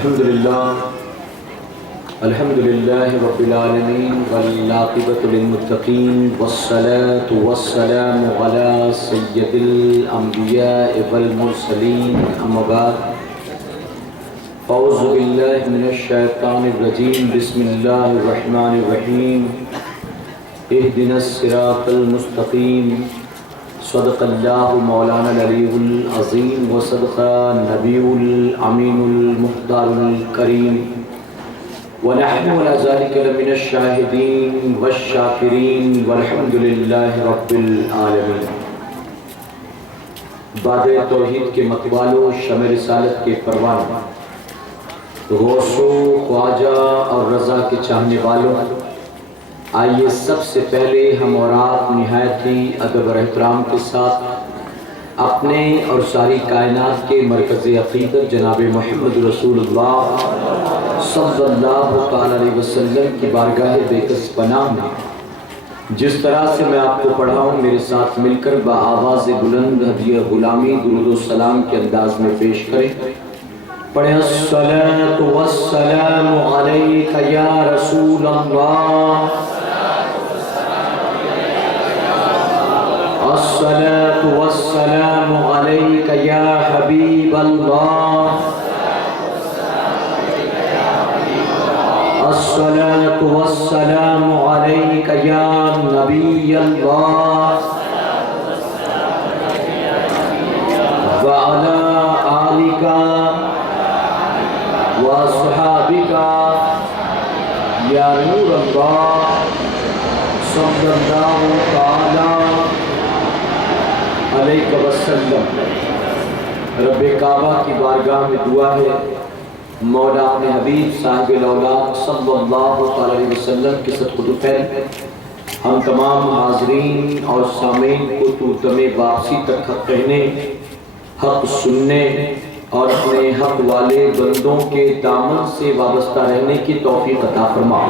الحمد لله رب العالمين والعاقبة للمتقين والصلاة والسلام على سيد الأنبياء والمرسلين أما بعد أعوذ بالله من الشيطان الرجيم بسم الله الرحمن الرحيم اهدنا الصراط المستقيم صدق الله مولانا العلي العظيم وصدق النبي الأمين المختار الكريم ونحن على ذلك لمن الشاهدين والشاكرين والحمد لله رب العالمين۔ باد توحید کے متوالوں، شمع رسالت کے پروانوں، غوث و خواجہ اور رضا کے چاہنے والوں، آئیے سب سے پہلے ہم اور آپ نہایت ہی ادب اور احترام کے ساتھ اپنے اور ساری کائنات کے مرکز عقیدت جناب محمد رسول اللہ صلی اللہ علیہ وسلم کی بارگاہ بےکس پناہ میں جس طرح سے میں آپ کو پڑھاؤں میرے ساتھ مل کر بآواز بلند ہدیہ غلامی درود و سلام کے انداز میں پیش کریں۔ پڑھیں الصلاۃ والسلام علیک یا رسول اللہ، الصلاۃ والسلام علیک یا حبیب اللہ، الصلاۃ والسلام علیک یا نبی اللہ وعلی آلک وصحابک یا نور اللہ صلی اللہ تعالی علیہ وسلم۔ رب کعبہ کی بارگاہ میں دعا ہے مولا اپنے حبیب صاحب الاولاد صلی اللہ علیہ وسلم کے صدق دوپہر ہم تمام حاضرین اور سامعین کو تودم واپسی تک حق کہنے، حق سننے اور اپنے حق والے بندوں کے دامن سے وابستہ رہنے کی توفیق عطا فرما۔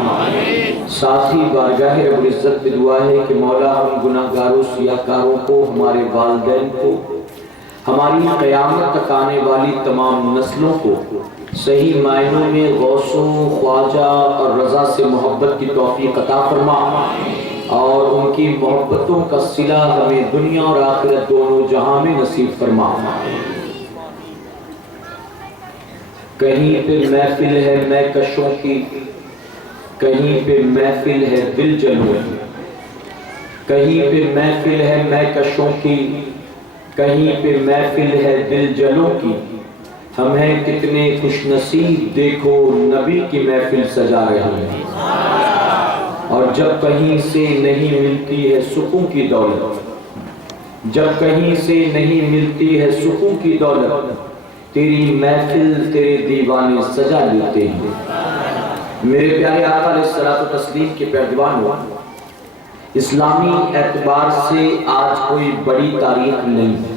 ساتھ ہی بارگاہ رب العزت میں دعا ہے کہ مولا ہم گناہ گاروں، سیاہکاروں کو، ہمارے والدین کو، ہماری قیامت تک آنے والی تمام نسلوں کو صحیح معنوں میں غوث و خواجہ اور رضا سے محبت کی توفیق عطا فرما اور ان کی محبتوں کا صلہ ہمیں دنیا اور آخرت دونوں جہاں میں نصیب فرما۔ کہیں پہ محفل ہے میں کشوں کی، کہیں پہ محفل ہے دل جلوں کی، کہیں پہ محفل ہے میں کشوں کی، کہیں پہ محفل ہے دل جلوں کی، ہم ہیں کتنے خوش نصیب دیکھو نبی کی محفل سجا رہے ہیں۔ اور جب کہیں سے نہیں ملتی ہے سکون کی دولت، جب کہیں سے نہیں ملتی ہے سکون کی دولت، تیری محفل تیرے دیوانے سجا لیتے ہیں۔ میرے پیارے آقا علیہ الصلوۃ والتسلیم کے پیروانوں، اسلامی اعتبار سے آج کوئی بڑی تاریخ نہیں ہے،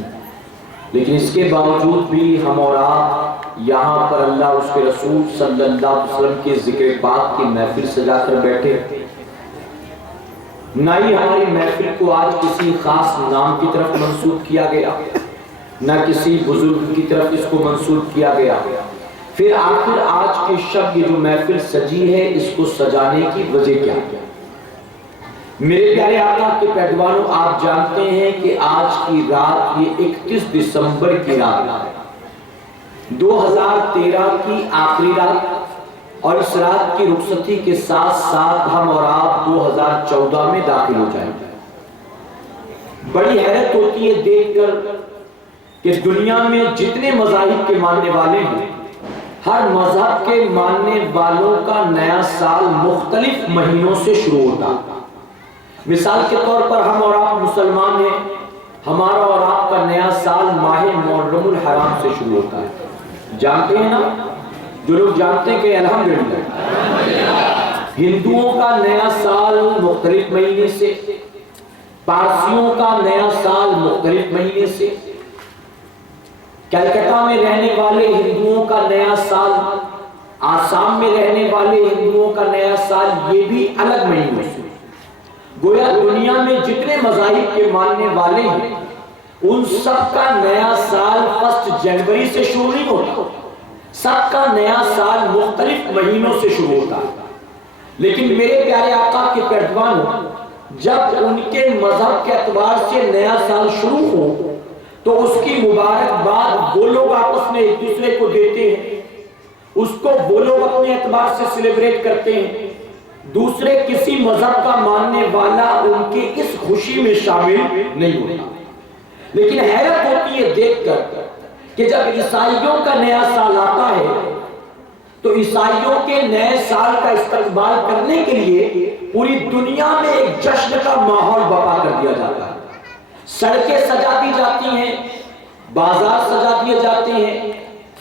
لیکن اس کے باوجود بھی ہم اور آپ یہاں پر اللہ اس کے رسول صلی اللہ علیہ وسلم کے ذکر پاک کی محفل سجا کر بیٹھے۔ نہ ہی ہماری محفل کو آج کسی خاص نام کی طرف منسوب کیا گیا، نہ کسی بزرگ کی طرف اس کو منسوب کیا گیا، پھر آخر آج کے شب یہ جو محفل سجی ہے اس کو سجانے کی وجہ کیا ہے؟ میرے پیارے آقا کے پیروانوں، آپ جانتے ہیں کہ آج کی رات یہ 31 دسمبر کی رات ہے، 2013 کی آخری رات، اور اس رات کی رخصتی کے ساتھ ساتھ ہم اور آپ 2014 میں داخل ہو جائیں گے۔ بڑی حیرت ہوتی ہے دیکھ کر کہ دنیا میں جتنے مذاہب کے ماننے والے ہیں، ہر مذہب کے ماننے والوں کا نیا سال مختلف مہینوں سے شروع ہوتا ہے۔ مثال کے طور پر ہم اور آپ مسلمان ہیں، ہمارا اور آپ کا نیا سال ماہ محرم الحرام سے شروع ہوتا ہے۔ جانتے ہیں نا، جو لوگ جانتے ہیں کہ الحمدللہ۔ ہندوؤں کا نیا سال مختلف مہینے سے، پارسیوں کا نیا سال مختلف مہینے سے، کلکتہ میں رہنے والے ہندوؤں کا نیا سال، آسام میں رہنے والے ہندوؤں کا نیا سال، یہ بھی الگ مہینوں سے۔ گویا دنیا میں جتنے مذاہب کے ماننے والے ہیں ان سب کا نیا سال 1 جنوری سے شروع نہیں ہوتا، سب کا نیا سال مختلف مہینوں سے شروع ہوتا ہے، لیکن میرے پیارے آقا کے پیروانوں، جب ان کے مذہب کے اعتبار سے نیا سال شروع ہو تو اس کی مبارکباد وہ لوگ آپس میں ایک دوسرے کو دیتے ہیں، اس کو وہ لوگ اپنے اعتبار سے سیلیبریٹ کرتے ہیں، دوسرے کسی مذہب کا ماننے والا ان کی اس خوشی میں شامل نہیں ہوتا۔ لیکن حیرت ہوتی ہے دیکھ کر کہ جب عیسائیوں کا نیا سال آتا ہے تو عیسائیوں کے نئے سال کا استقبال کرنے کے لیے پوری دنیا میں ایک جشن کا ماحول برپا کر دیا جاتا ہے، سڑکیں سجا دی جاتی ہیں، بازار سجا دیے جاتے ہیں،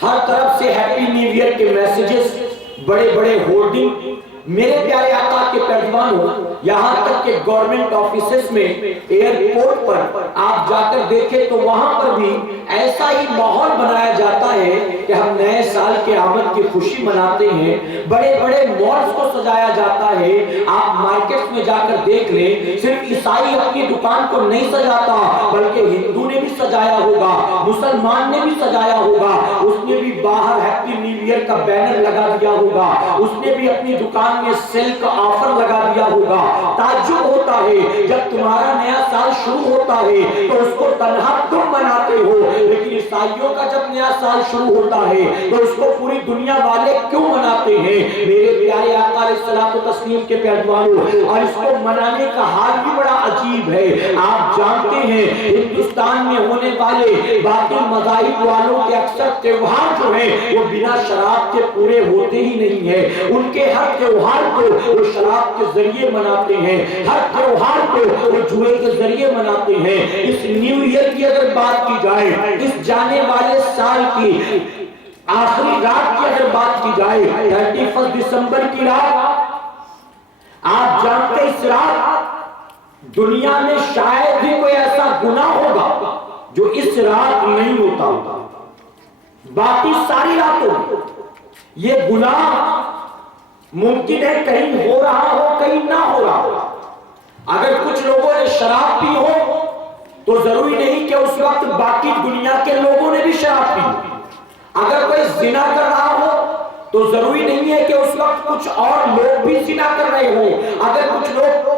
ہر طرف سے ہیپی نیو ایئر کے میسیجز، بڑے بڑے ہولڈنگ۔ میرے پیارے آقا کے پیروانوں، یہاں تک کہ گورنمنٹ آفیسز میں ایئرپورٹ پر آپ جا کر دیکھیں تو وہاں پر بھی ایسا ہی ماحول بنایا جاتا ہے کہ ہم نئے سال کے آمد کی خوشی مناتے ہیں، بڑے بڑے مالز کو سجایا جاتا ہے۔ آپ مارکیٹ میں جا کر دیکھ لیں، صرف عیسائی اپنی دکان کو نہیں سجاتا بلکہ ہندو نے بھی سجایا ہوگا، مسلمان نے بھی سجایا ہوگا، اس نے بھی باہر ہیپی نیو ایئر کا بینر لگا دیا ہوگا، اس نے بھی اپنی دکان میں سیل کا آفر لگا دیا ہوگا۔ تعجب ہوتا ہے جب تمہارا نیا سال شروع ہوتا ہے تو اس کو تنہا تم مناتے ہو، لیکن عیسائیوں کا جب نیا سال شروع ہوتا ہے تو اس کو پوری دنیا والے کیوں مناتے ہیں؟ میرے پیارے آقا علیہ الصلوۃ والتسلیم کے پیروانوں، اور اس کو منانے کا حال بھی بڑا عجیب ہے۔ آپ جانتے ہیں ہندوستان میں ہونے والے باقی مذاہب والوں کے اکثر تہوار جو ہیں وہ بنا شراب کے پورے ہوتے ہی نہیں ہیں، ان کے ہر تہوار کو وہ شراب کے ذریعے مناتے ہیں، ہر تہوار کو وہ جوئے کے ذریعے مناتے ہیں۔ اس نیو ایئر کی اگر بات کی جائے، اس جانے والے سال کی آخری رات کی اگر بات کی جائے، 31 دسمبر کی رات، آپ جانتے اس رات دنیا میں شاید ہی کوئی ایسا گناہ ہوگا جو اس رات نہیں ہوتا، باقی ساری راتوں میں یہ گناہ ممکن ہے کہیں ہو رہا ہو کہیں نہ ہو رہا ہو۔ اگر کچھ لوگوں نے شراب پی ہو تو ضروری نہیں کہ اس وقت باقی دنیا کے لوگوں نے بھی شراب پی ہو۔ اگر کوئی زنا کر رہا ہو تو ضروری نہیں ہے کہ اس وقت کچھ اور لوگ بھی زنا کر رہے ہوں۔ اگر کچھ لوگ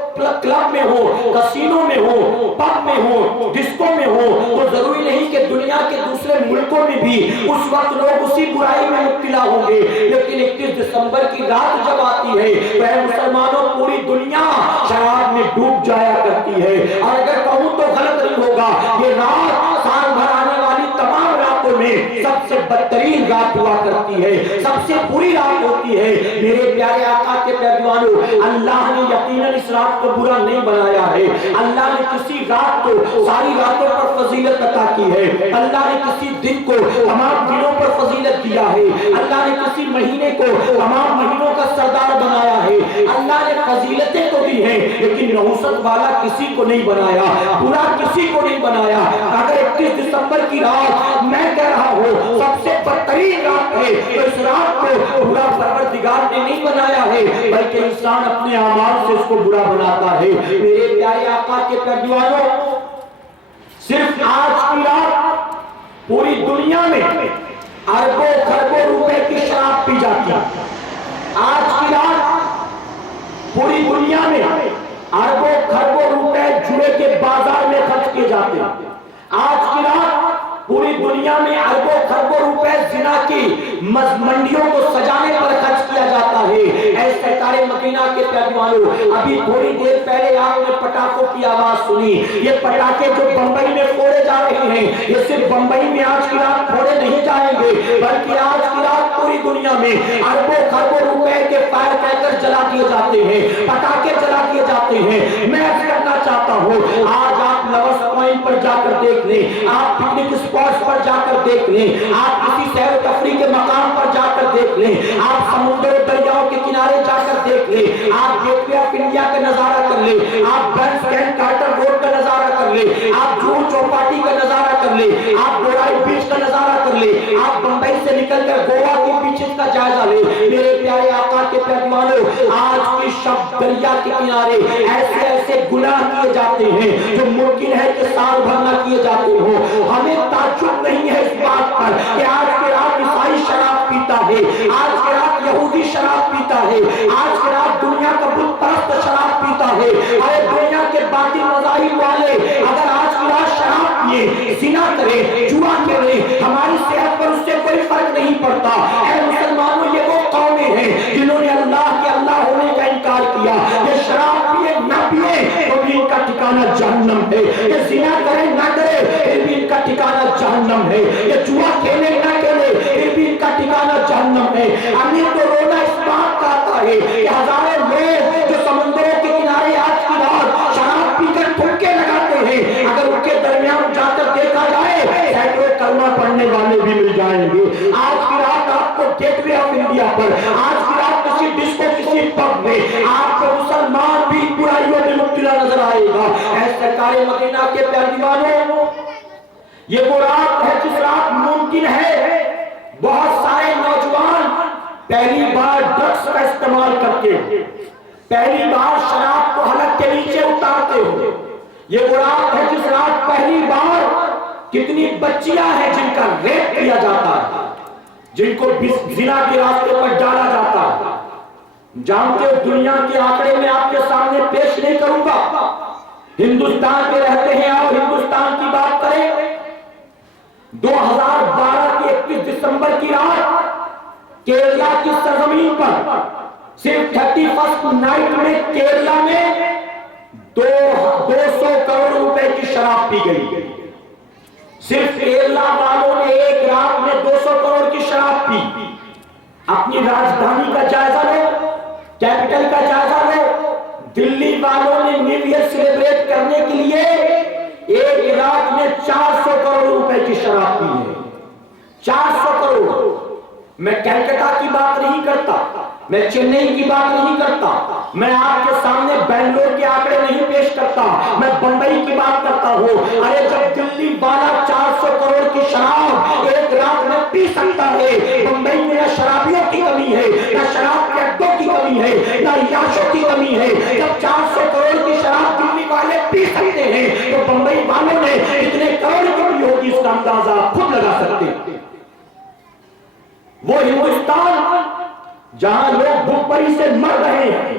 کلب میں ہو، کسینوں میں ہو، پب میں ہو، ڈسکو میں ہو تو ضروری نہیں کہ دنیا کے دوسرے ملکوں میں بھی اس وقت لوگ اسی برائی میں مبتلا ہوں گے۔ لیکن 31 دسمبر کی رات جب آتی ہے تو اے مسلمانوں پوری دنیا شراب میں ڈوب جایا کرتی ہے، اور اگر کہوں تو غلط نہیں ہوگا، یہ رات سال بھر آنے والی تمام راتوں میں سب سے بدترین رات ہوا کرتی ہے، سب سے بری رات ہوتی ہے۔ میرے پیارے آقا کے پیروانوں، اللہ نے یقیناً اس رات کو برا نہیں بنایا ہے، اللہ نے کسی رات کو ساری راتوں پر فضیلت عطا کی ہے، اللہ نے کسی دن کو تمام دنوں پر فضیلت دیا ہے، اللہ نے کسی مہینے کو تمام مہینوں کا سردار بنایا ہے، اللہ نے فضیلتیں تو دی ہیں لیکن نحوست والا کسی کو نہیں بنایا، برا کسی کو نہیں بنایا۔ اگر 31 دسمبر کی رات میں کہہ رہا ہوں سب سے بدترین رات ہے تو اس رات کو برا پروردگار نے نہیں بنایا ہے بلکہ انسان اپنے اعمال سے اس کو برا بناتا ہے۔ میرے پیارے آقا کے پیروانوں، صرف آج کی رات پوری دنیا میں اربوں خربوں روپے کی شراب پی جاتی ہے۔ آج کی رات پوری دنیا میں اربوں خربوں روپے جوئے کے بازار میں خرچ کیے جاتے ہیں۔ آج کی رات پوری دنیا میں اربوں خربوں روپے زنا کی منڈیوں کو سجانے پر خرچ کیا جاتا ہے۔ اے سرکار مدینہ کے پیروانوں، ابھی تھوڑی دیر پہلے آپ نے پٹاخوں کی آواز سنی۔ یہ پٹاخے جو بمبئی میں پھوڑے جا رہے ہیں یہ صرف بمبئی میں آج کی رات پھوڑے نہیں جائیں گے بلکہ آج کی رات پوری دنیا میں اربوں خربوں روپے کے فائر کریکر جلا دیے جاتے ہیں، پٹاخے جلا دیے جاتے ہیں۔ میں عرض کرنا چاہتا ہوں آج آپ لوس پوائنٹ پر جا کر دیکھ لیں، آپ پکنک اسپاٹس پر جا کر دیکھ لیں، آپ کسی سیر و تفریح کے مقام پر جا کر دیکھ لیں، آپ سمندر و دریاؤں کے کنارے جا کر دیکھ لیں، آپ گیٹ وے آف انڈیا کا نظارہ کر لیں، آپ برنس کینٹ کارٹر روڈ کا نظارہ کر لیں، آپ جوہو چوپاٹی کا نظارہ کر لیں، آپ گورائی بیچ کا نظارہ کر لیں، آپ بمبئی سے نکل کر گوا کے بیچز کا جائزہ لیں۔ میرے پیارے آقا کے پیروانوں، آج کی شب دریا کے کنارے ایسے ایسے گناہ کیے جاتے ہیں جو ممکن ہے کہ سال بھر نہ کیے جاتے ہو. ہمیں تعجب نہیں ہے اس بات پر کہ آج کے رات عیسائی شراب پیتا ہے, آج کے رات یہودی شراب پیتا ہے, آج کے رات دنیا کا بت پرست شراب پیتا ہے. ارے دنیا کے باطل مذاہب والے اگر آج کی رات شراب پیے, زنا کرے, جوا کرے, ہماری صحت پر اس سے کوئی فرق نہیں پڑتا. اے مسلمانوں, یہ وہ قومیں ہیں جنہوں نے اللہ کے اللہ ہونے کا انکار کیا. یہ شراب پیے نہ پیے تو بھی ان کا ٹھکانہ جہنم ہے. یہ زنا کرے نہ کرے پھر بھی ان کا ٹھکانہ جہنم ہے. یہ جوا کھیلے نہ کھیلے پھر بھی ان کا ٹھکانہ جہنم ہے. ہمیں تو رونا اس بات کا آتا ہے کہ ہزاروں لوگ جو سمندروں کے کنارے آج کی رات شراب پی کر ٹھمکے لگاتے ہیں, اگر ان کے درمیان جا کر دیکھا جائے سینکڑوں کلمہ پڑھنے والے بھی مل جائیں گے. آج کی رات آپ کو گیٹ وے آف انڈیا پر, آج کی رات کسی ڈسکو کسی پب میں آپ کو مسلمان بھی برائیوں میں مبتلا نظر آئے گا. اے سرکار مدینہ کے پیارے دیوانوں, یہ وہ رات ہے جس رات ممکن ہے بہت سارے نوجوان پہلی بار ڈرگس کا استعمال کرتے ہو, پہلی بار شراب کو حلق کے نیچے اتارتے ہو. یہ وہ رات ہے جس رات پہلی بار کتنی بچیاں ہیں جن کا ریپ کیا جاتا ہے, جن کو زنا کے راستے پر ڈالا جاتا ہے. جانتے ہو دنیا کے آنکڑے میں آپ کے سامنے پیش نہیں کروں گا, ہندوستان میں رہتے ہیں اور ہندوستان کی بات کریں. 2012 کے 21 دسمبر کی رات کیرلا کی سرزمین پر صرف 31st نائٹ میں کیرلا میں 200 کروڑ روپے کی شراب پی گئی. صرف کیرلا والوں نے ایک رات میں 200 کروڑ کی شراب پی. اپنی راجدھانی کا جائزہ لو, کیپٹل کا جائزہ لو. دلی والوں نے نیو ایئر سیلیبریٹ کرنے کے لیے ایک رات میں 400 کروڑ روپے کی شراب پی ہے. 400 کروڑ. میں کلکتہ کی بات نہیں کرتا, میں چنئی کی بات نہیں کرتا, میں آپ کے سامنے بنگلور کے آنکڑے نہیں پیش کرتا, میں بمبئی کی بات کرتا ہوں. ارے جب دلی والا 400 کروڑ کی شراب ایک رات میں پی سکتا ہے, بمبئی میں نہ شرابیوں کی کمی ہے, نہ شراب کے اڈوں کی کمی ہے, نہ عیاشوں کی کمی ہے. جب 400 کروڑ کی شراب دلی والے پی سکتے ہیں تو بمبئی والوں نے اتنے کروڑ کی کمی ہوگی اس کا اندازہ خود لگا سکتے ہیں. وہ ہندوستان جہاں لوگ بھوک مری سے مر رہے ہیں,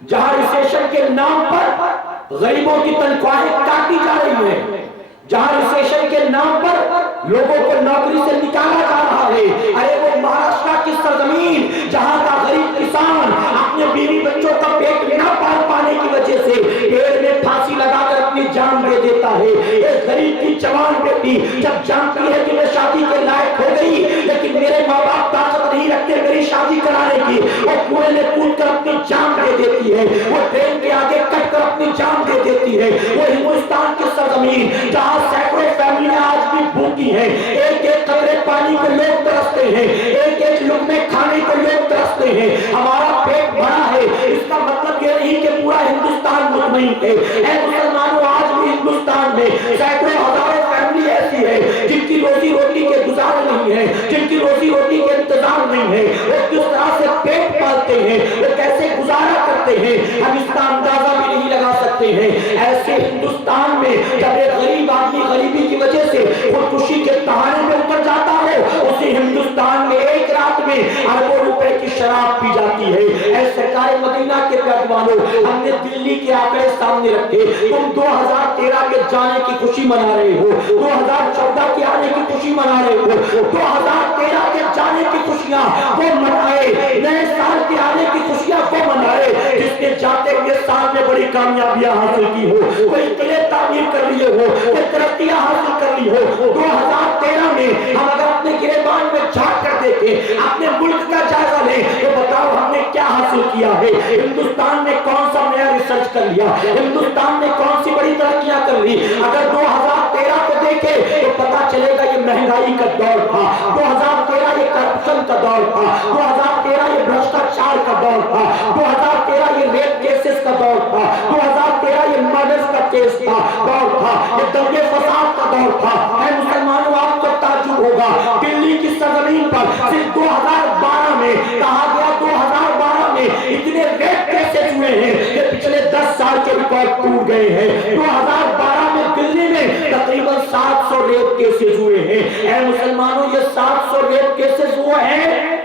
جہاں ریسیشن کے نام پر غریبوں کی تنخواہیں کاٹی جا رہی ہیں, جہاں ریسیشن کے نام پر لوگوں کو نوکری سے نکالا جا رہا ہے. ارے وہ مہاراشٹر کی سرزمین جہاں کا غریب کسان اپنے بیوی بچوں کا پیٹ نہ پال پانے کی وجہ سے پیڑ میں پھانسی لگا کر اپنی جان دے دیتا ہے. ایک غریب کی جوان بیٹی جب جانتی ہے کہ میں شادی کے لائق ہو گئی لیکن میرے ماں باپ طاقت نہیں رکھتے میری شادی کرانے کی, وہ کنویں میں کود کر اپنی جان دے دیتی ہے, وہ ٹرین کے آگے کٹ کر اپنی جان دے دیتی ہے. وہ ہندوستان کی سرزمین جہاں سینکڑوں فیملیاں آج بھی بھوکی ہیں, ایک ایک قطرے پانی کو لوگ ترستے ہیں, ایک ایک لقمے کھانے کو لوگ ترستے ہیں. ہمارا پیٹ بھرا ہے, اس کا مطلب یہ نہیں کہ پورا ہندوستان مطمئن ہے. اے مسلمانوں, آج بھی ہندوستان میں سینکڑوں ہزاروں فیملی ایسی ہے جن کی روزی روٹی کے گزارا نہیں ہے, جن کی روزی روٹی کے انتظام نہیں ہے. وہ کس طرح سے پیٹ پالتے ہیں, وہ کیسے گزارا کرتے ہیں, ہم اس کا اندازہ بھی نہیں لگا سکتے ہیں. ایسے ہندوستان میں جب ایک غریب آدمی غریبی کی وجہ سے خودکشی کے تہانے میں اتر جاتا ہے, اسی ہندوستان میں ایک رات میں اربوں روپے کی شراب پی جاتی ہے. اے سرکار مدینہ کے پیروانوں, ہم نے دلی کے آنکڑے سامنے رکھے. تم 2013 کے جانے کی خوشی منا رہے ہو, 2014 کے آنے کی خوشی منا رہے ہو. 2013 کے جانے کی خوشیاں وہ منائے, نئے سال کے آنے کی خوشیاں وہ منائے جس نے جاتے ہوئے سال میں بڑی کامیابیاں حاصل کی ہو, کوئی قلعے تعمیر کر لیے ہو, کوئی ترقیاں حاصل کر لی ہو. 2013 میں ہم اگر اپنے گریبان میں جھانک کر دیکھیں, اپنے ملک کا جائزہ لیں تو بتاؤ ہم نے کیا حاصل کیا ہے. ہندوستان نے کون سا نیا ریسرچ کر لیا, ہندوستان نے کون سی بڑی ترقیاں کر لی. اگر 2013 کو دیکھیں تو پتا چلے گا یہ مہنگائی کا دور تھا, 2013 یہ کرپشن کا دور تھا, 2013 یہ بھرشٹاچار کا دور تھا, 2013 یہ ریپ کیسز کا دور تھا, 2013 یہ مرڈرز کا کیس تھا دور تھا, یہ دنگے فساد کا دور تھا. اے مسلمانوں, آپ کو تعجب ہوگا دلی کی سرزمین پر صرف 2012 میں کہا گیا 2012 میں اتنے ریپ کیسز ہوئے ہیں کہ پچھلے 10 سال کے ریکارڈ ٹوٹ گئے ہیں۔ 2012 میں دلی میں تقریباً 700 ریپ کیسز ہوئے ہیں۔ اے مسلمانوں، یہ 700 ریپ کیسز وہ ہیں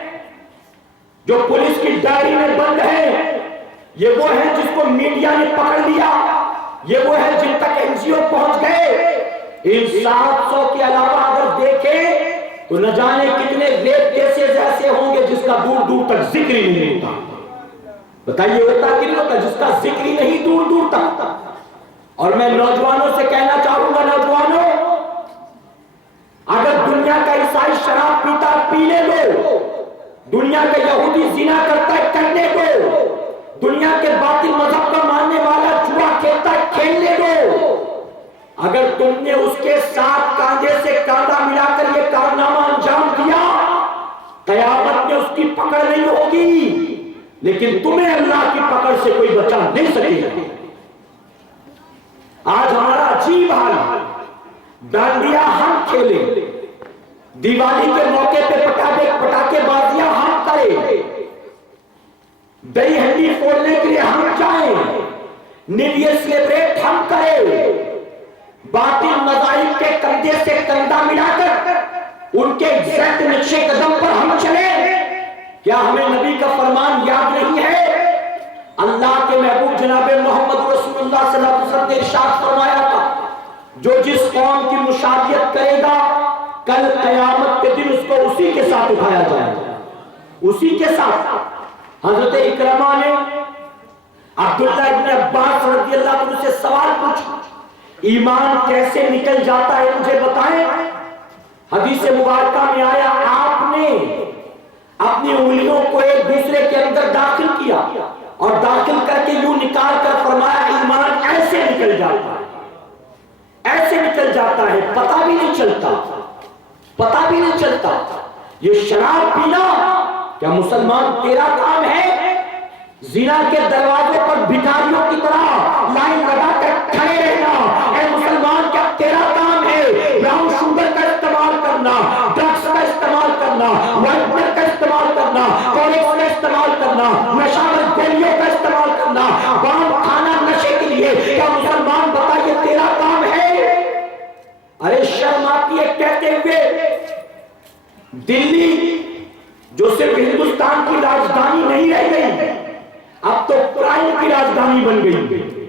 جو پولیس کی ڈائری میں بند ہے، یہ وہ ہیں جس کو میڈیا نے پکڑ لیا، یہ وہ ہیں جن تک این جی او پہنچ گئے۔ ان 700 کے علاوہ اگر دیکھیں تو نہ جانے کتنے ریپ کیسز ایسے ہوں گے جس کا دور دور تک ذکر ہی نہیں ہوتا۔ بتائیے ہوتا کہ نہیں ہوتا؟ جس کا ذکر ہی نہیں دور دور تک۔ اور میں نوجوانوں سے کہنا چاہوں گا، نوجوانوں، اگر دنیا کا عیسائی شراب پیتا پینے دو، دنیا کا یہودی زنا کرتا ہے کرنے دو، دنیا کے باطل مذہب کا ماننے والا جوا کھیلتا ہے کھیلنے دو، اگر تم نے اس کے ساتھ کاندھے سے کاندھا ملا کر یہ کارنامہ انجام دیا، قیامت میں اس کی پکڑ نہیں ہوگی، لیکن تمہیں اللہ کی پکڑ سے کوئی بچا نہیں سکے گا۔ آج ہمارا عجیب حال، ڈانڈیا ہم کھیلیں، دیوالی کے موقع پہ پٹاخے بازیاں ہم کریں، دہی ہنڈی پھوڑنے کے لیے ہم جائیں، نیو ایئر سیلیبریٹ ہم کریں، باطل مذاہب کے کندھے سے کندھا ملا کر ان کے ایگزیکٹ نقشے قدم پر ہم چلیں۔ کیا ہمیں نبی کا فرمان یاد نہیں ہے؟ اللہ کے محبوب جناب محمد رسول اللہ صلی اللہ علیہ وسلم نے ارشاد فرمایا تھا، جو جس قوم کی مشابہت کرے گا کل قیامت کے دن اس کو اسی کے ساتھ اٹھایا جائے گا، اسی کے ساتھ۔ حضرت اکرمہ نے عبداللہ ابن عباس رضی اللہ عنہ سے سوال پوچھا، ایمان کیسے نکل جاتا ہے مجھے بتائیں؟ حدیث مبارکہ میں آیا، آپ نے اپنی انگلیوں کو ایک دوسرے کے اندر داخل کیا اور داخل کر کے یوں نکال کر فرمایا ایمان ایسے نکل جاتا ہے، ایسے نکل جاتا ہے، پتہ بھی نہیں چلتا، پتہ بھی نہیں چلتا۔ یہ شراب پینا کیا مسلمان تیرا کام ہے؟ زنا کے دروازوں پر بھکاریوں کی طرح لائن لگا کر کھڑے رہنا اے مسلمان کیا تیرا کام ہے؟ براؤن شوگر کا استعمال کرنا، ڈرگس کا استعمال کرنا، وائٹ بلڈ کا استعمال کرنا، کورکس کا استعمال کرنا، نشاور گولیوں کا استعمال کرنا، بام کھانا نشے کے لیے، کیا مسلمان بتا یہ تیرا کام ہے؟ ارے شرم آتی ہے کہتے ہوئے۔ دلی جو صرف ہندوستان کی راجدھانی نہیں رہ گئی، اب تو کرائم کی راجدھانی بن گئی۔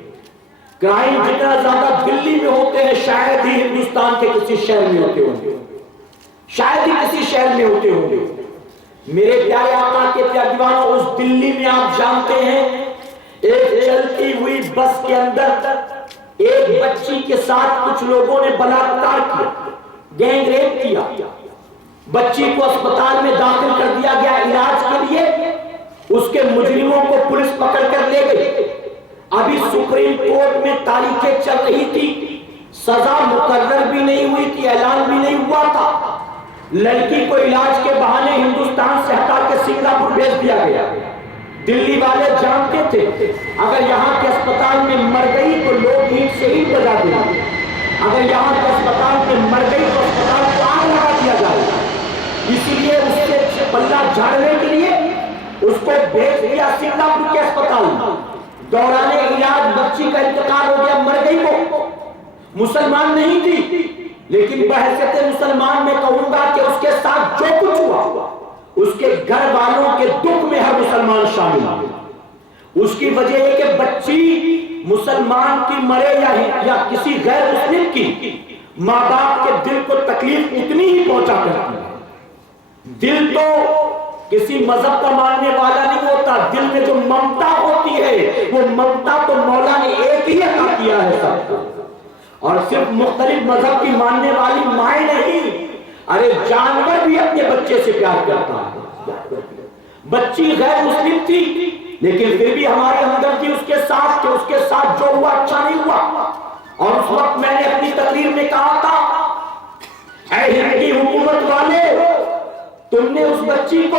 کرائم جتنا زیادہ دلی میں ہوتے ہیں شاید ہی ہندوستان کے کسی شہر میں ہوتے ہوں گے، شاید ہی کسی شہر میں ہوتے ہوں گے۔ میرے پیارے آقا کے پیارے دیوانوں، اس دلی میں آپ جانتے ہیں ایک چلتی ہوئی بس کے اندر ایک بچی کے ساتھ کچھ لوگوں نے بلاکار کیا، گینگ ریپ کیا، بچی کو اسپتال میں داخل کر دیا گیا علاج کے لیے، اس کے مجرموں کو پولیس پکڑ کر لے گئی۔ ابھی سپریم کورٹ میں تاریخیں چل رہی تھی، سزا مقرر بھی نہیں ہوئی تھی، اعلان بھی نہیں ہوا تھا، لڑکی کو علاج کے بہانے ہندوستان سے ہٹا کے سنگاپور بھیج دیا گیا۔ دلی والے جانتے تھے اگر یہاں کے اسپتال میں مر گئی تو لوگ اینٹ سے اینٹ بجا دیں گے، اگر یہاں کے اسپتال میں مر گئی تو اسپتال کو آگ لگا دیا جائے گا، اسی لیے اس سے پلہ جھاڑنے کے لیے اس کو بھیج دیا سنگاپور کے اسپتال میں۔ دوران علاج بچی کا انتقال ہو گیا، مر گئی، وہ مسلمان نہیں تھی، لیکن بحیثیت مسلمان میں کہوں گا کہ اس کے ساتھ جو کچھ ہوا اس کے گھر والوں کے دکھ میں ہر مسلمان شامل ہے۔ اس کی وجہ ہے کہ بچی مسلمان کی مرے یا کسی غیر مسلم کی، ماں باپ کے دل کو تکلیف اتنی ہی پہنچا کرتی ہے۔ دل تو کسی مذہب کا ماننے والا نہیں ہوتا، دل میں جو ممتا ہوتی ہے وہ ممتا تو مولا نے ایک ہی عطا کیا ہے سب کو، اور صرف مختلف مذہب کی ماننے والی مائیں نہیں، ارے جانور بھی اپنے بچے سے پیار کرتا ہے۔ بچی غیر مسلم تھی لیکن پھر بھی ہماری ہمدردی اس کے ساتھ کہ اس کے ساتھ جو ہوا اچھا نہیں ہوا، اور اس وقت میں نے اپنی تقریر میں کہا تھا، اے ہند کی حکومت والے، تم نے اس بچی کو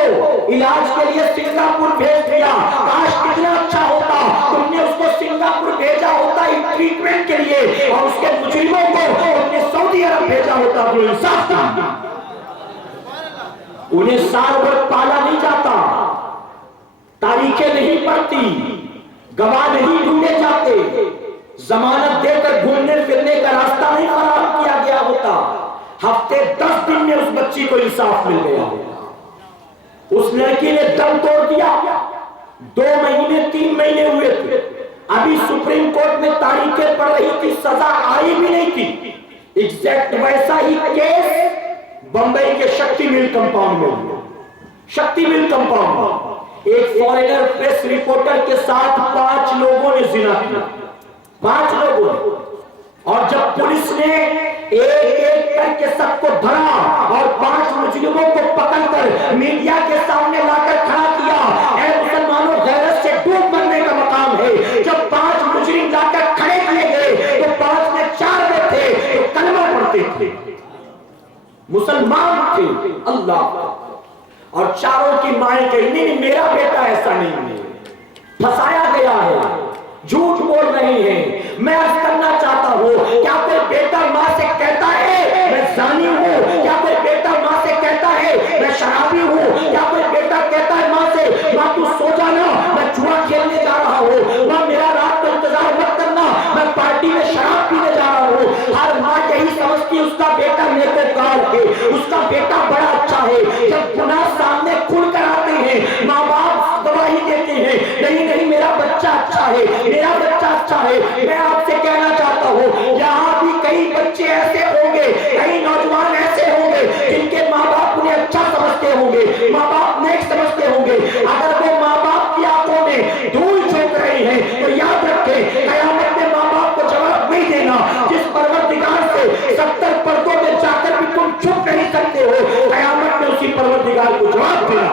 علاج کے لیے سنگاپور بھیج دیا، کاش کتنا اچھا ہوتا تم نے اس کو سنگاپور بھیجا ہوتا ٹریٹمنٹ کے لیے، اور اس کے مجرموں کو تم نے سعودی عرب بھیجا ہوتا تو انصاف تھا۔ انہیں سال بھر پالا نہیں جاتا، تاریخیں نہیں پڑتی، گواہ نہیں ڈھونڈے جاتے، ضمانت دے کر گھومنے پھرنے کا راستہ نہیں فراہم کیا گیا ہوتا، ہفتے 10 دن میں اس بچی کو انصاف مل گیا ہوتا۔ اس لڑکی نے دم توڑ دیا، 2 مہینے 3 مہینے ہوئے تھے، ابھی سپریم کورٹ میں تاریخیں پڑ رہی تھی، سزا آئی بھی نہیں تھی۔ ایگزیکٹ ویسا ہی کیس بمبئی کے شکتی مل کمپاؤنڈ میں ہوا۔ شکتی مل کمپاؤنڈ میں ایک فورینر پریس رپورٹر کے ساتھ 5 لوگوں نے زنا کیا، 5 لوگوں نے، اور جب پولیس نے ایک ایک کر کے سب کو دھرا اور 5 مجرموں کو پکڑ کر میڈیا کے سامنے لا کر کھڑا کیا، اے مسلمانوں غیرت سے ڈوب مرنے کا مقام ہے۔ جب 5 مجرم لا کر کھڑے کیے گئے تو 5 میں 4 میں تھے جو کلمہ پڑھتے تھے، مسلمان تھے، اللہ، اور 4 کی مائیں کہی نہیں میرا بیٹا ایسا نہیں ہے، پھنسایا گیا ہے، جھوٹ بول رہے ہیں۔ میں عرض کرنا چاہتا ہوں، کیا کوئی بیٹا ماں سے کہتا ہے میں زانی ہوں؟ کیا کوئی بیٹا ماں سے کہتا ہے میں شرابی ہوں؟ کیا کوئی بیٹا کہتا ہے ماں سے ماں تو سو جانا میں جوا کھیلنے جا رہا ہوں، ماں میرا رات کو انتظار مت کرنا میں پارٹی میں شراب پینے جا رہا ہوں؟ ہر ماں یہی سمجھتی اس کا بیٹا نیکوکار ہے، اس کا بیٹا بڑا اچھا ہے۔ جب گناہ سامنے کھل کر آتے ہیں ماں باپ گواہی دیتے ہیں نہیں میرا بچہ اچھا ہے، میرا بچہ اچھا ہے۔ میں آپ سے کہنا چاہتا ہوں یہاں بھی کئی بچے ایسے ہوں گے، کئی نوجوان ایسے ہوں گے جن کے ماں باپ انہیں اچھا سمجھتے ہوں گے، ماں باپ نیک سمجھتے ہوں گے، اگر وہ ماں باپ کی آنکھوں میں دھول جھونک رہے ہیں تو یاد رکھیں قیامت میں ماں باپ کو جواب نہیں دینا۔ جس پروردگار سے 70 پردوں میں جا کر بھی تم چھپ نہیں سکتے ہو، قیامت میں اسی پروردگار کو جواب دینا۔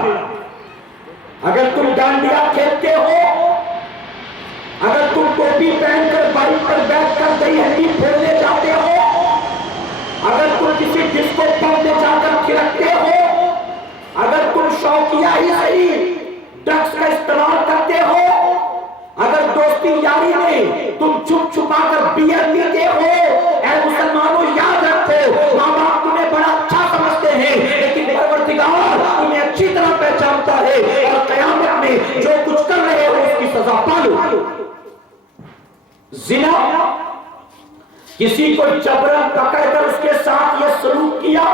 اگر تم ڈانڈیا کھیلتے ہو، اگر تم ٹوپی پہن کر بائک پر بیٹھ کر دہی ہنڈی پھیرنے جاتے ہو، اگر تم کسی ڈسکو پب میں جا کر کھڑکتے ہو، اگر تم شوقیہ ہی صحیح ڈرگس کا استعمال کرتے ہو، اگر دوستی یاری میں تم چھپ چھپا کر بیئر پیتے ہو، اے مسلمانوں یاد رکھو ماں باپ تمہیں بڑا اچھا سمجھتے ہیں لیکن پروردگار تمہیں اچھی طرح پہچانتا ہے، اور قیامت میں جو کچھ کر رہے ہو اس کی سزا پالو۔ زنا، کسی کو جبرن پکڑ کر اس کے ساتھ یہ سلوک کیا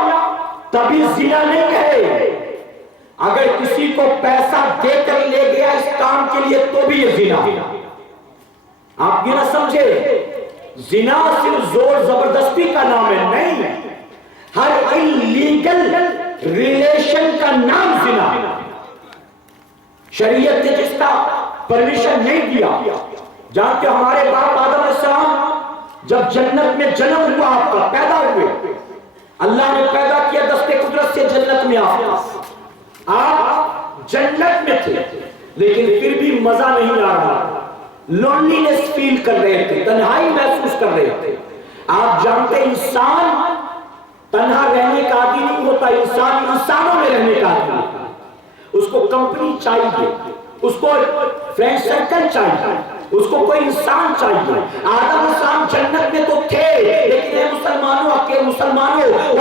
تبھی زنا نہیں ہے، اگر کسی کو پیسہ دے کر لے گیا اس کام کے لیے تو بھی یہ زنا ہے۔ آپ یہ نہ سمجھے زنا صرف زور زبردستی کا نام ہے، نہیں، ہر انلیگل ریلیشن کا نام زنا۔ شریعت نے جس کا پرمیشن نہیں دیا، جانتے ہمارے باپ آدم علیہ السلام جب جنت میں جنم ہوا، آپ کا پیدا ہوئے، اللہ نے پیدا کیا دست قدرت سے جنت میں آپ جنت میں تھے لیکن پھر بھی مزہ نہیں آ رہا، لونلینس فیل کر رہے تھے، تنہائی محسوس کر رہے تھے۔ آپ جانتے انسان تنہا رہنے کا عادی نہیں ہوتا، انسان انسانوں میں رہنے کا عادی ہوتا ہے، اس کو کمپنی چاہیے، اس کو فرینڈ سرکل چاہیے، اس کو کوئی انسان چاہیے۔ آدم علیہ السلام جنت میں تو تھے لیکن اے مسلمانوں وہ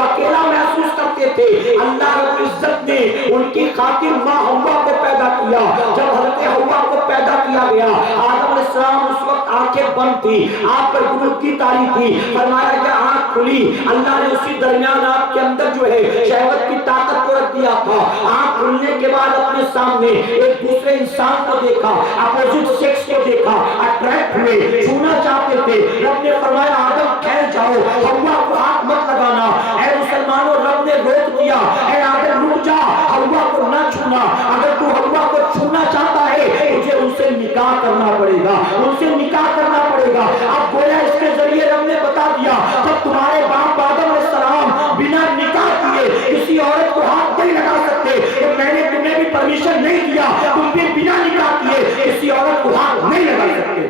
اکیلا محسوس کرتے تھے۔ اللہ رب العزت نے ان کی خاطر ماں حوا کو پیدا کیا۔ جب حضرت حوا کو پیدا کیا گیا، آدم علیہ السلام اس وقت آنکھیں بند تھی، آپ پر گناہ کی تاری تھی، فرمایا کہ آنکھ کھلی، اللہ نے اسی درمیان آپ کے اندر جو ہے شہوت کی طاقت کو رکھ دیا تھا۔ آنکھ کھلنے کے بعد اپنے سامنے ایک دوسرے انسان کو دیکھا، اپوزٹ سیکس کو دیکھا، اٹریکٹ ہوئے، چھونا چاہتے تھے۔ رب نے فرمایا آدم ٹھہر جاؤ، حوا کو ہاتھ مت لگانا۔ اے مسلمانوں رب نے روک دیا، اے آدم رک جا، حوا کو نہ چھونا۔ اگر تو حوا کو چھونا چاہتا ہے تجھے ان سے نکاح کرنا پڑے گا، ان سے نکاح کرنا پڑے گا۔ اب گویا اس کے ذریعے رب نے بتا دیا جب تمہارے باپ آدم علیہ السلام بنا نکاح کیے کسی عورت کو ہاتھ نہیں لگا سکتے تو میں نے تمہیں بھی پرمیشن نہیں دیا تم بھی بنا نکاح کیے کسی عورت کو ہاتھ نہیں لگا سکتے۔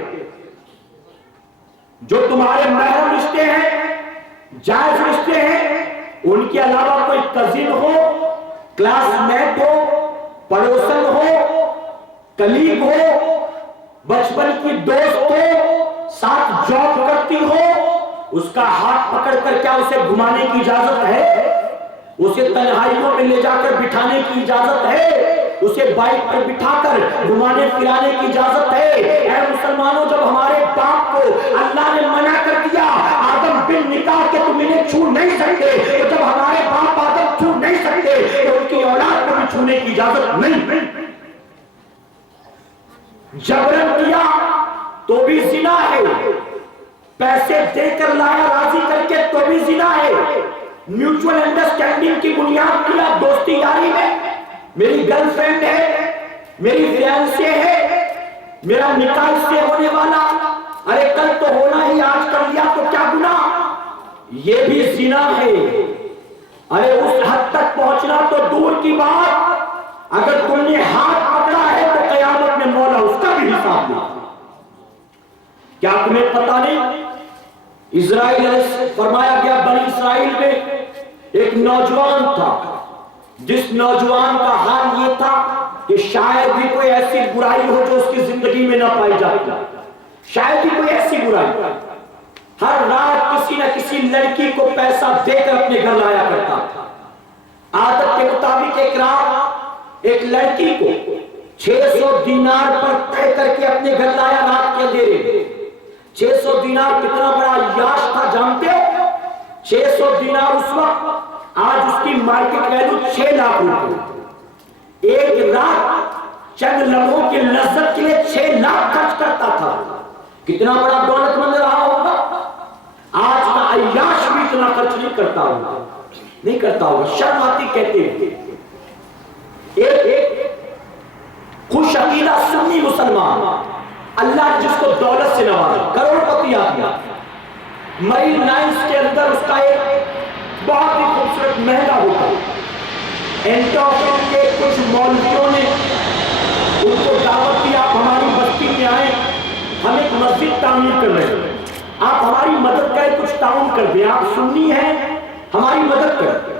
جو تمہارے محرم رشتے ہیں، جائز رشتے ہیں، ان کے علاوہ کوئی کزن ہو، کلاس میٹ ہو، پڑوسن ہو، کلیگ ہو، بچپن کی دوست ہو، ساتھ جاب کرتی ہو، اس کا ہاتھ پکڑ کر کیا اسے گھمانے کی اجازت ہے؟ اسے تنہائیوں میں لے جا کر بٹھانے کی اجازت ہے؟ اسے بائک پر بٹھا کر گھمانے پھرانے کی اجازت ہے۔ اے مسلمانوں، جب ہمارے باپ کو اللہ نے منع کر دیا آدم بن نکاح کے تم انہیں چھو نہیں سکتے، تو جب ہمارے باپ آدم چھو نہیں سکتے تو ان کی اولاد کو بھی چھونے کی اجازت نہیں۔ جبرن کیا تو بھی زنا ہے، پیسے دے کر لایا راضی کر کے تو بھی زنا ہے، میوچول انڈرسٹینڈنگ کی بنیاد کیا دوستی یاری میں، میری گرل فرینڈ ہے، میری فیانسے ہے، میرا نکاح اس سے ہونے والا، ارے کل تو ہونا ہی، آج کر لیا تو کیا گناہ، یہ بھی زنا ہے۔ ارے اس حد تک پہنچنا تو دور کی بات، اگر تم نے ہاتھ پکڑا ہے تو قیامت میں مولا اس کا بھی حساب دے۔ کیا تمہیں پتا نہیں، اسرائیل فرمایا گیا بنی اسرائیل میں ایک نوجوان تھا جس نوجوان کا حال یہ تھا کہ شاید بھی کوئی ایسی برائی ہو جو اس کی زندگی میں نہ پائی جاتی، شاید بھی کوئی ایسی برائی، ہر رات کسی نہ کسی لڑکی کو پیسہ دے کر اپنے گھر لایا کرتا تھا۔ عادت کے مطابق ایک رات ایک لڑکی کو 600 دینار پر طے کر کے اپنے گھر لایا رات کے اندھیرے۔ 600 دینار کتنا بڑا یاش تھا جانتے ہو؟ 600 دینار اس وقت، آج اس کی مارکیٹ ویلیو 6 لاکھ روپے۔ ایک رات چند لمحوں کی لذت کے لیے 6 لاکھ خرچ کرتا تھا، کتنا بڑا دولت مند رہا ہوگا۔ آج کا عیاش بھی اتنا خرچ نہیں کرتا ہوگا، نہیں کرتا ہوگا، شرم آتی کہتے ہیں۔ ایک خوش عقیدہ سنی مسلمان، اللہ نے جس کو دولت سے نوازا، کروڑ پتی آدمی، مرین لائنز کے اندر اس کا ایک بہت ہی خوبصورت محلہ ہوتا ہے۔ اینٹوکن کے کچھ مولویوں نے ان کو دعوت دی، آپ ہماری بستی میں آئیں، ہم ایک مسجد تعمیر کر رہے ہیں، آپ ہماری مدد کریں، کچھ تعاون کر دیں، آپ سنی ہیں ہماری مدد کریں۔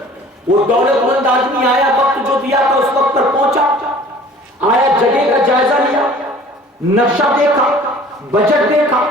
وہ دولت مند آدمی آیا، وقت جو دیا تھا اس وقت پر پہنچا، آیا جگہ کا جائزہ لیا، نقشہ دیکھا، بجٹ دیکھا،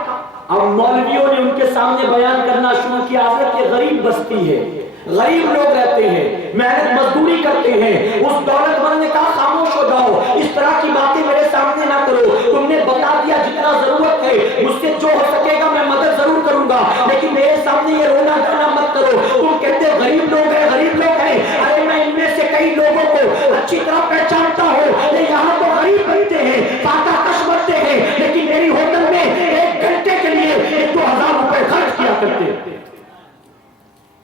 اب مولویوں نے ان کے سامنے بیان کرنا شروع کیا، حضرت یہ غریب بستی ہے، غریب لوگ رہتے ہیں، محنت مزدوری کرتے ہیں۔ اس دولت مند نے کہا خاموش ہو جاؤ، اس طرح کی باتیں میرے سامنے نہ کرو، تم نے بتا دیا جتنا ضرورت ہے، مجھ سے جو ہو سکے گا میں مدد ضرور کروں گا، لیکن میرے سامنے یہ رونا دھونا مت کرو۔ تم کہتے غریب لوگ ہیں، غریب لوگ ہیں، ارے میں ان میں سے کئی لوگوں کو اچھی طرح پہچانتا ہوں، یہ یہاں تو غریب بنتے ہیں، فاقہ کش بنتے ہیں، لیکن میری ہوٹل میں 1 گھنٹے کے لیے 2000 روپے خرچ کیا کرتے ہیں،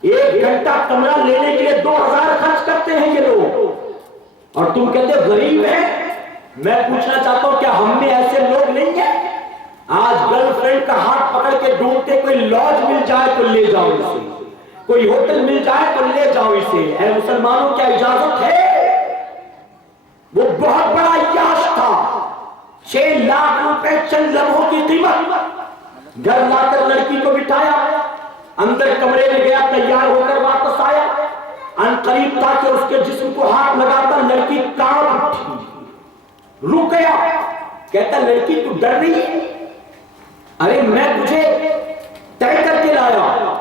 1 گھنٹہ کمرہ لینے کے لیے 2000 خرچ کرتے ہیں یہ لوگ، اور تم کہتے غریب ہیں۔ میں پوچھنا چاہتا ہوں کیا ہم میں ایسے لوگ نہیں ہیں؟ آج گرل فرینڈ کا ہاتھ پکڑ کے ڈھونڈتے، کوئی لاج مل جائے تو لے جاؤ اسے، کوئی ہوٹل مل جائے تو لے جاؤ اسے۔ اے مسلمانوں کیا اجازت ہے؟ وہ بہت بڑا عیاش تھا، 6 لاکھ روپے چند لمحوں کی قیمت، گھر لا کر لڑکی کو بٹھایا، اندر کمرے میں گیا، تیار ہو کر واپس آیا، ان قریب تھا کہ اس کے جسم کو ہاتھ لگاتا لڑکی کانپ اٹھی، رک گیا، کہتا لڑکی تو ڈر رہی ہے؟ ارے میں تجھے طے کر کے لایا،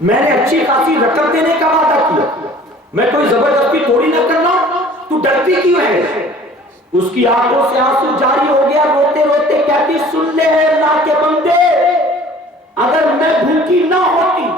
میں نے اچھی خاصی رقم دینے کا وعدہ کیا، میں کوئی زبردستی تھوڑی نہ کرنا، تو ڈرتی کیوں ہے؟ اس کی آنکھوں سے آنسو جاری ہو گیا، روتے روتے کہتی سن لے اللہ کے بندے، اگر میں بھوکی نہ ہوتی،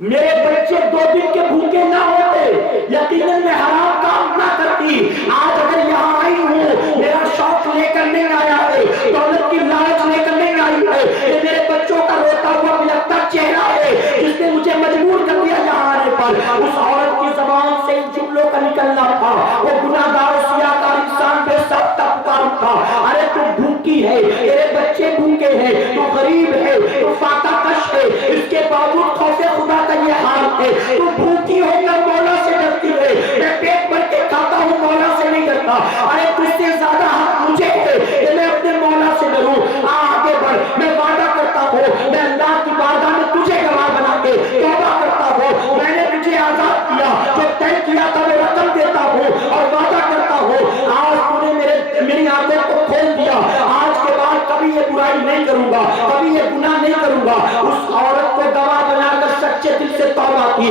میرے بچے 2 دن کے بھوکے نہ ہوتے، یقیناً میں حرام کام نہ کرتی۔ آج اگر یہاں آئی ہوں، میرا شوق لے کر نہیں آیا ہے، دولت کی لالچ لے کر نہیں آئی ہے، یہ میرے بچوں کا روتا ہوا بلکتا چہرہ ہے جس نے مجھے مجبور کر دیا یہاں آنے پر۔ اس عورت کی زبان سے ان جملوں کا نکلنا تھا، وہ گناہگار سیاہکار انسان بے سخت پکار تھا، ارے تو بھوکی ہے، تیرے بچے بھوکے ہیں، تو غریب ہے، تو فاقہ کش ہے، اس کے باوجود خوف خدا کا یہ حال ہے، تو بھوکی ہو کر مولا سے ڈرتی ہے، میں پیٹ بھر کے کھاتا ہوں مولا سے نہیں ڈرتا، ارے تجھ سے زیادہ حق مجھے ہے کہ میں اپنے مولا سے ڈروں۔ آگے بڑھ، میں وعدہ کرتا ہوں، میں اللہ کی بارگاہ میں تجھے گواہ بنا کے توبہ کرتا ہوں، میں نے تجھے آزاد کیا، جو طے کیا تھا میں رقم دیتا ہوں اور وعدہ کرتا ہوں، آج تو نے میری آنکھوں کو کھول دیا، آج کے بعد کبھی یہ برائی نہیں کروں گا، کبھی یہ گناہ نہیں کروں گا۔ اس عورت کو گواہ بنا کر سچے دل سے توبہ کی،